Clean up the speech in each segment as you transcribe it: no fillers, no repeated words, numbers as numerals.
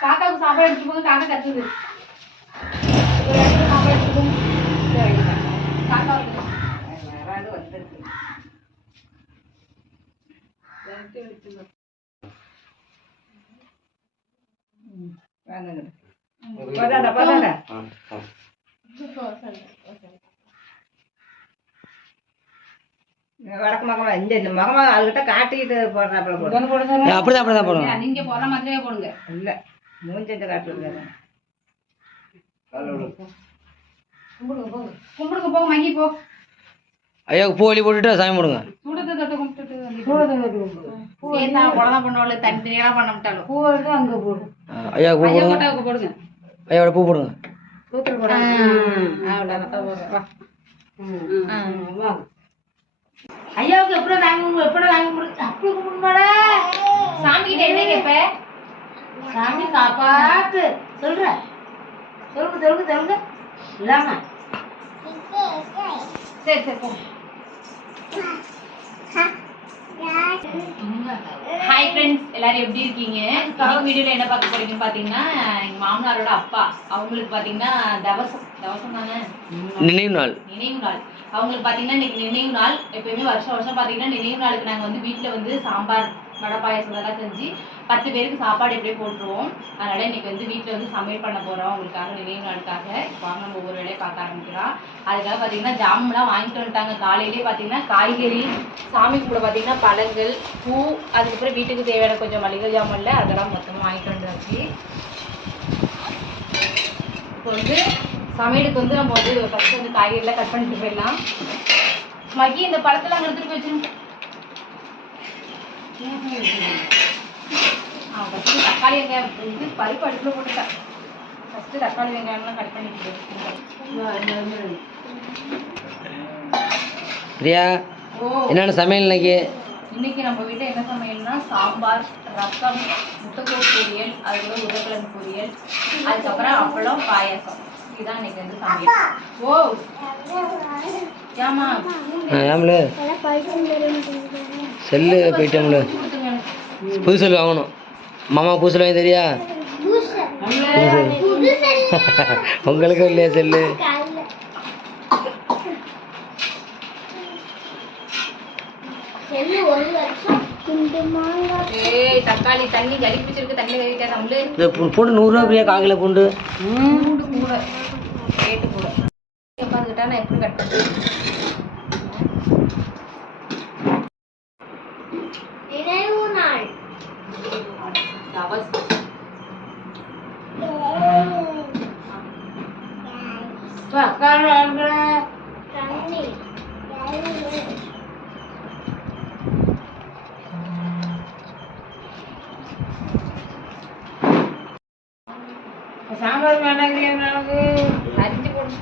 காக்காவுக்கு சாப்பாடு எடுத்து போது காக்கா கத்துது. சாப்பாடு எடுத்து காக்காவுக்கு வடக்கு மகமா இந்த மகமா அதுகிட்ட காட்டிட்டு போடுறாப்புல அப்படிதான் போடுங்க. நீங்க போடுற மாதிரியே போடுங்க. இல்ல மூஞ்சத்தை காட்டுறது. கும்பிடுங்க போங்க மங்கி போ. ஐயாவுக்கு பூ வழி போட்டுட்டு சாமி போடுங்க. சூடத்தை தொட்டு கும்பிட்டுட்டு குழந்தை பண்ணோட தனித்தனியாக பண்ண விட்டாலும் பூ எடுத்து அங்கே போடு. ஐயாவுக்கு பூ போடுங்க. போடுங்க. ஐயாவோட பூ போடுங்க. ஐயாவுக்கு எப்படி தாங்க முடிச்சு அப்படி கும்பிடுமாடா. சாமி கிட்ட என்ன கேட்ப? சாமி காப்பாத்து சொல்ற. சொல்லுங்க இல்லாம சரி சரி போ. ஹாய் ஃப்ரெண்ட்ஸ், எல்லாரும் எப்படி இருக்கீங்க? இந்த வீடியோல என்ன பார்க்க போறீங்கன்னு பாத்தீங்கன்னா, எங்க மாமனாரோட அப்பா அவங்களுக்கு பாத்தீங்கன்னா தவசம் தானே நினைவு நாள். அவங்களுக்கு பாத்தீங்கன்னா இன்னைக்கு நினைவு நாள். எப்பயுமே வருஷம் பாத்தீங்கன்னா நினைவு நாளுக்கு நாங்க வந்து வீட்டுல வந்து சாம்பார் வடை பாயாசம் எல்லாம் செஞ்சு 10 பேருக்கு சாப்பாடு எப்படியே போட்டுருவோம். அதனால இன்னைக்கு வந்து வீட்டுல வந்து சமையல் பண்ண போறோம் அவங்களுக்காக, நினைவு நாளுக்காக. வாங்க நம்ம ஒவ்வொரு வேலையை பார்க்க ஆரம்பிக்கலாம். அதுக்காக பாத்தீங்கன்னா ஜாமெல்லாம் வாங்கிட்டு வந்துட்டாங்க. காலையிலேயே பாத்தீங்கன்னா காய்கறி, சாமி கூட பாத்தீங்கன்னா பழங்கள், பூ, அதுக்கப்புறம் வீட்டுக்கு தேவையான கொஞ்சம் மளிகை ஜாமன்ல அதெல்லாம் மொத்தமா வாங்கிட்டு வந்தாச்சு. இப்போ வந்து சமையலுக்கு வந்து நம்ம வந்து ஃபர்ஸ்ட் வந்து காய்கறிலாம் கட் பண்ணிட்டு போயிடலாம். மகி இந்த பழத்தெல்லாம் அங்கே எடுத்துட்டு வச்சிருக்கோம். ஃபஸ்ட்டு தக்காளி வெங்காயம் இது பருப்பு அடுப்பில் போட்டுட்டேன். ஃபஸ்ட்டு தக்காளி வெங்காயம்லாம் கட் பண்ணிட்டு பிரியா, என்னென்ன சமையல் இன்னைக்கு நம்ம வீட்டில் என்ன சமையல்னா சாம்பார், ரசம், முட்டைக்கோஸ் பொரியல், அதுக்கப்புறம் உருளைக்கிழங்கு பொரியல், அதுக்கப்புறம் அப்பளம், பாயாசம். இதுதான் இன்னைக்கு வந்து சமையல். ஓ ஏமா ஏம்ல செல்லு போயிட்டோம்ல, புது செல் வாங்கணும். மாமா புது செல் வாங்கி தெரியா? உங்களுக்கும் இல்லையா செல்லு? தக்காளி தண்ணி கறி பிடிச்சிருக்கு. தண்ணி கறிக்காது. பூண்டு 100 ரூபா பிரியா. காக்கில பூண்டு கூட ரேட்டு கூட உட்காந்துக்கிட்டா நான் எப்படி கட் பண்ணுறேன்? சாம்பார் வேண்டாம் அரிஞ்சு போடும்.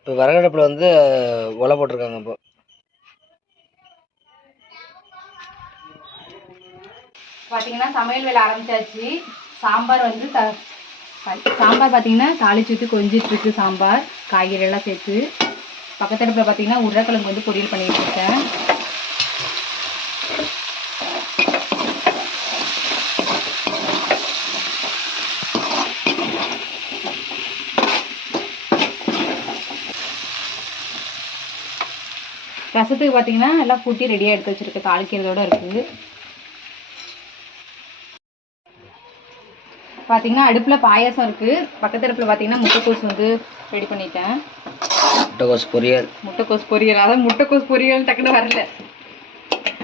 இப்போ விறகடுப்பில் வந்து ஒலை போட்டிருக்காங்க. இப்போ பார்த்தீங்கன்னா சமையல் வேலை ஆரம்பிச்சாச்சு. சாம்பார் வந்து சாம்பார் பார்த்தீங்கன்னா தாளிச்சு ஊற்றி கொஞ்சிட்டு இருக்கு. சாம்பார் காய்கறி எல்லாம் சேர்த்து பக்கத்தடுப்பில் பார்த்தீங்கன்னா உருளைக்கிழங்கு வந்து பொரியல் பண்ணிட்டு இருக்கேன். ரசத்துக்கு பார்த்தீங்கன்னா எல்லாம் கூட்டி ரெடியாக எடுத்து வச்சுருக்கு. தாளிக்கிறதோட இருக்குது. பார்த்தீங்கன்னா அடுப்பில் பாயாசம் இருக்குது. பக்கத்து அடுப்பில் பார்த்தீங்கன்னா முட்டைக்கோஸ் வந்து ரெடி பண்ணிட்டேன். முட்டைக்கோஸ் பொரியல் அதான் முட்டைக்கோஸ் பொரியல் டக்குன்னு வரல.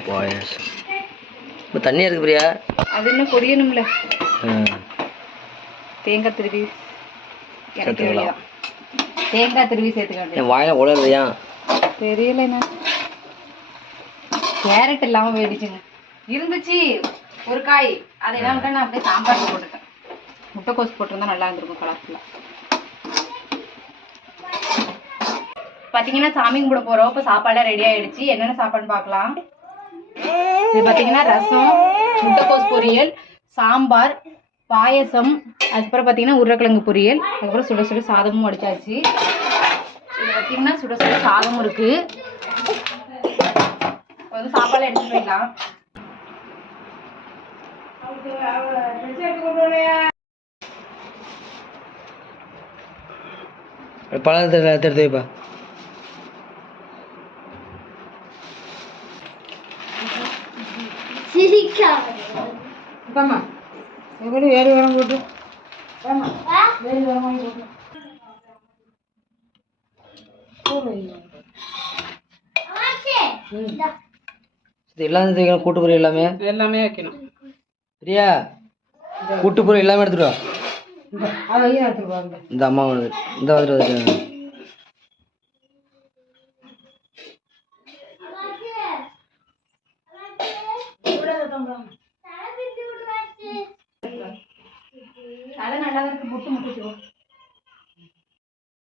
பாயாசம் இப்போ தண்ணியாக இருக்கு பிரியா. அது இன்னும் பொரியணும்ல. தேங்காய் திருவி சேர்த்துக்கலாம். தேங்காய் திருவி சேர்த்துக்க. வாயில உலருதையா தெரியல. என்ன கேரட் இல்லாமல் போயிடுச்சுங்க. இருந்துச்சு ஒரு காய், அதை என்ன விட்டா நான் அப்படியே சாம்பார் போட்டுட்டேன். முட்டைக்கோஸ் போட்டிருந்தா நல்லா இருந்திருக்கும் கலர்ஃபுல்லாக. பார்த்தீங்கன்னா சாமி கும்பிட போகிறோம். இப்போ சாப்பாடெல்லாம் ரெடி ஆகிடுச்சு. என்னென்ன சாப்பாடுன்னு பார்க்கலாம். இது பார்த்தீங்கன்னா ரசம், முட்டைக்கோஸ் பொரியல், சாம்பார், பாயசம், அதுக்கப்புறம் பார்த்தீங்கன்னா உருளைக்கிழங்கு பொரியல், அதுக்கப்புறம் சுட சுட சாதமும் வடிச்சாச்சு. இது பார்த்தீங்கன்னா சுட சுட சாதமும் இருக்குது. இப்போ வந்து சாப்பாடெல்லாம் எடுத்துகிட்டு போயிடலாம். பழத்தை எடுத்து வைப்பா. இப்பம்மா எப்படி வேறு உரம் போட்டு வேறு உரம் வாங்கி போட்டு எல்லாம் வைக்கணும். கூட்டு பொரியல் எல்லாமே வைக்கணும். பிரியா கூட்டு பொரியல் எல்லாமே எடுத்துட்டு வா. அதையும் எடுத்துருவாங்க. இந்த அம்மா இந்த வந்துட்டு தலை நல்லா இருக்கு. முட்டு முட்டு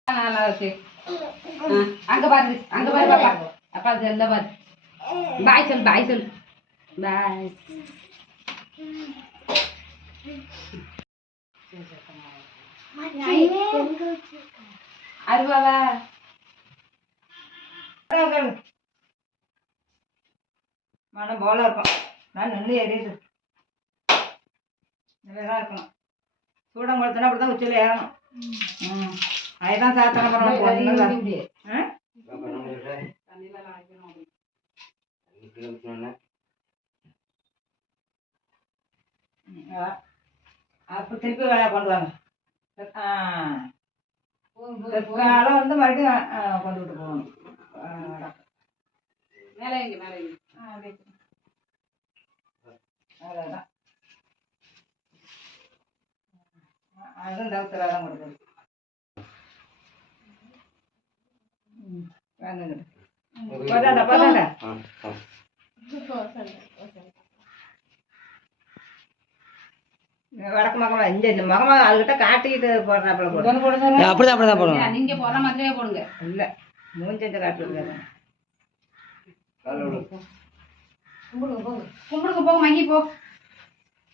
நல்லா இருக்கு. அங்க பாரு பாப்பா. அப்பா இந்த பாரு. பாய் சொல் பாய். அருவாவா மனம் போல இருக்கும். நான் நின்று ஏறிடு நல்லா இருக்கணும். சூடம் கொடுத்தனா அப்படிதான் உச்சியில் ஏறணும். அதுதான் சாத்தனை பண்ணணும். அப்போ திருப்பி வேலை கொண்டு வாங்க. காலம் வந்து மறுபடியும் கொண்டு விட்டு போகணும். மேலே அவ்வளோதான். அதுவும் தவிர்த்து தான் கொடுக்குது. பதாண்டா வடக்கு மகமா இந்த மகமா அதுகிட்ட காட்டிக்கிட்டு போடுறாப்புல போடுங்க. அப்படிதான் போடுங்க. நீங்க போடுற மாதிரியே போடுங்க. இல்லை மூஞ்சஞ்ச காட்டுறது. கும்பிடுங்க போங்க. மங்கி போ.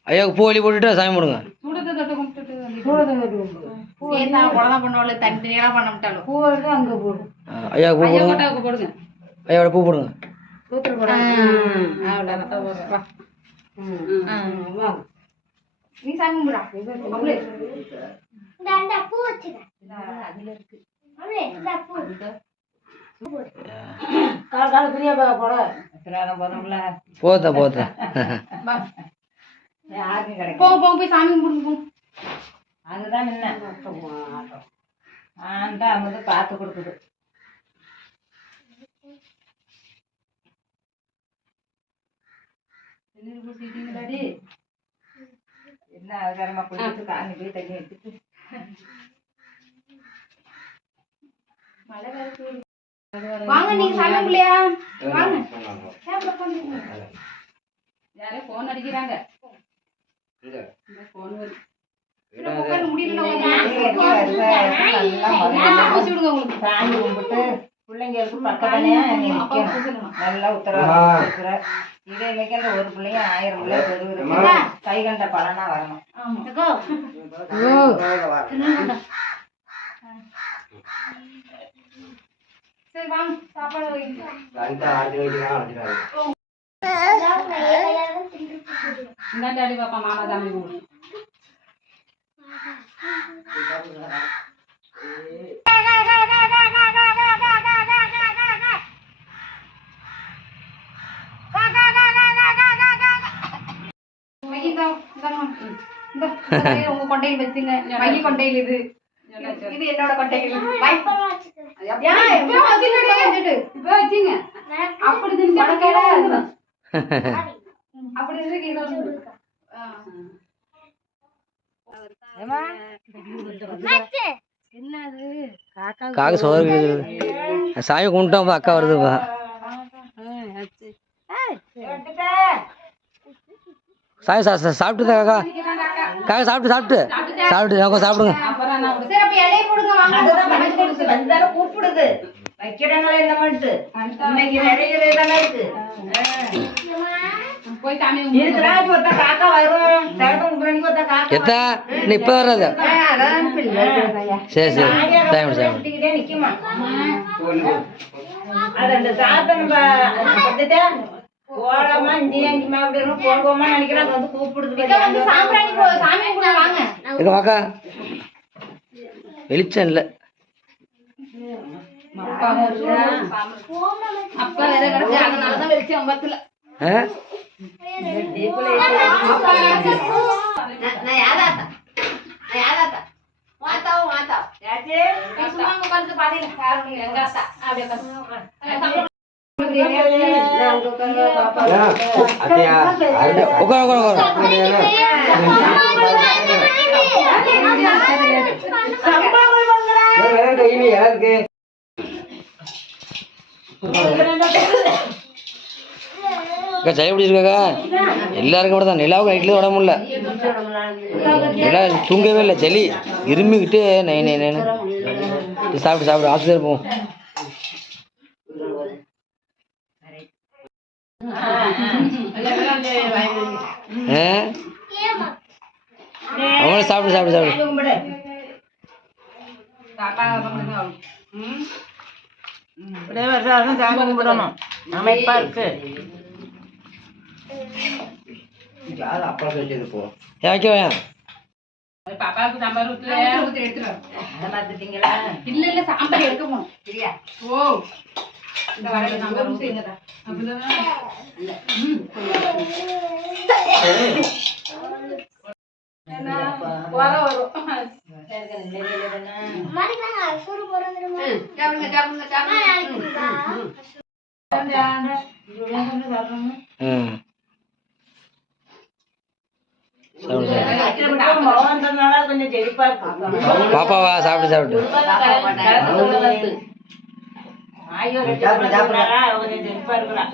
ஐயாவுக்கு பூ வழி போட்டுட்டு சாமி போடுங்க. சூடத்தை தொட்டு கும்பிட்டுட்டு குழந்தை பண்ணவளு தனித்தனியெல்லாம் பண்ண விட்டாலும் பூ வருது அங்கே போடும். ஐயாவுக்கு பூ போடுங்க. போடுங்க. ஐயாவோட பூ போடுங்க. நீ சாமி கும்பிடா. போதா யாருக்கும் கிடைக்கும். போங்க போய் சாமி கும்பிடுங்க. அதுதான் என்ன ஆண்டா வந்து பார்த்து கொடுக்குது. என்ன அதுக்காரமா குளிச்சுட்டு காணி போய் தண்ணி வச்சுட்டு வாங்க. நீங்க சாமி கும்பிடலையா? வாங்க. யாரே போன் அடிக்கிறாங்க. சாமி கும்பிட்டு பிள்ளைங்களுக்கு பக்கத்துலயா நல்லா உத்தரவாதம். இதே இன்னைக்கு அந்த ஒரு பிள்ளையும் 1000 பிள்ளை பெருவிருக்கு. கை கண்ட பலனா வரணும். சரி வாங்க சாப்பாடு இந்தாண்டி பாப்பா. மாமா சாமி கும்பிடு. உங்க கொண்டையில் வச்சுங்க. மைய கொண்டையில் இது இது என்னோட கொண்டையில் வச்சுங்க. அப்படி என்னது காக்க சோறு சாமி கும்பிட்டோம். அக்கா வருதுப்பா. சாமி சாப்பிட்டு காக்கா. காக்கா சாப்பிட்டு நமக்கு சாப்பிடுங்க. கூப்பிடுது வைக்கிறாங்களே இந்த மட்டும் இன்னைக்கு நிறைய தானே இருக்கு. போய் சாமி இருக்குதா இப்ப ஒருத்த காக்கா வரும் தரப்பு முன்னாடி ஒருத்த காக்கா எத்தா நீ இப்போ வர்றது சரி சரி டைம் டைம் குட்டிக்கிட்டே நிக்குமா. அது அந்த சாத்தன் வந்துட்டு போடாமா இந்தியாங்கிமா அப்படின்னு போடுவோமா நினைக்கிறேன். அது வந்து கூப்பிடுது வந்து சாம்பிராணி சாமி கூட வாங்க. எங்க வாக்கா வெளிச்சம் இல்லை. அப்பா வேற கிடக்கு அதனாலதான் வெளிச்சம் பத்துல. உட்கார உட்கார அக்கா ஜெய பிடிச்சிருக்காக்கா எல்லாருக்கும் கூட தான். நிலாவுக்கு நைட்லேயும் விட முடியல. நிலா தூங்கவே இல்லை. சளி இருமிக்கிட்டு நை நை நைன்னு சாப்பிட்டு சாப்பிட்டு ஆஸ்பத்திரி போவோம். அவங்களும் சாப்பிட்டு சாப்பிட்டு சாப்பிடு. சாமி கும்பிடணும். அமைப்பா இருக்கு. வைக்கவா பாப்பாவுக்கு சாம்பார் பார்த்துட்டீங்களா? இல்ல இல்ல சாம்பார் எடுக்க போனோம். சரியா? ஓ இந்த வர சாம்பார் ஊத்தி என்னடா கொஞ்சம் செழிப்பா இருக்கு. பாப்பாவா சாப்பிட்டு சாப்பிட்டு கொஞ்சம் செழிப்பா இருக்கிறா.